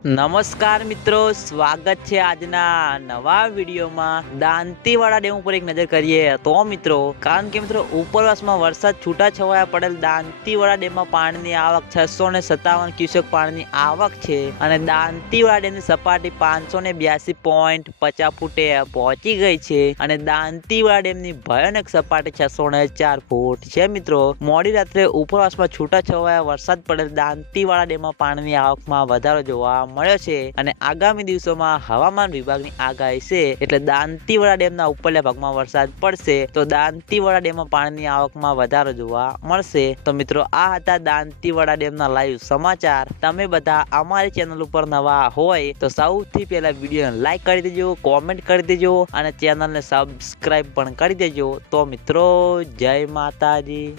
નમસ્કાર મિત્રો, સ્વાગત છે આજના નવા વિડીયોમાં। દાંતીવાડા ડેમ ઉપર એક નજર કરીએ તો મિત્રો, કારણ કે મિત્રો ઉપરવાસમાં વરસાદ છૂટાછવાયા પડેલ દાંતીવાડા ડેમમાં પાણીની આવક 657 ક્યુસેક પાણીની આવક છે અને દાંતીવાડા ડેમની સપાટી 582.50 ફૂટે પહોંચી ગઈ છે અને દાંતીવાડા ડેમની ભયાનક સપાટી 604 ફૂટ છે। મિત્રો મોડી રાત્રે ઉપરવાસમાં છૂટાછવાયા વરસાદ પડેલ દાંતીવાડા ડેમમાં પાણીની આવકમાં વધારો જોવા મળ્યો છે અને આગામી દિવસોમાં હવામાન વિભાગની આગાહી છે એટલે દાંતીવાડા ડેમના ઉપરલા ભાગમાં વરસાદ પડશે તો દાંતીવાડા ડેમમાં પાણીની આવકમાં વધારો જોવા મળશે। તો મિત્રો આ હતા દાંતીવાડા ડેમના લાઈવ સમાચાર। તમે બધા અમારી ચેનલ ઉપર નવા હોય તો સૌથી પહેલા વિડીયોને લાઈક કરી દેજો, કોમેન્ટ કરી દેજો અને ચેનલને સબસ્ક્રાઇબ પણ કરી દેજો। તો મિત્રો જય માતાજી।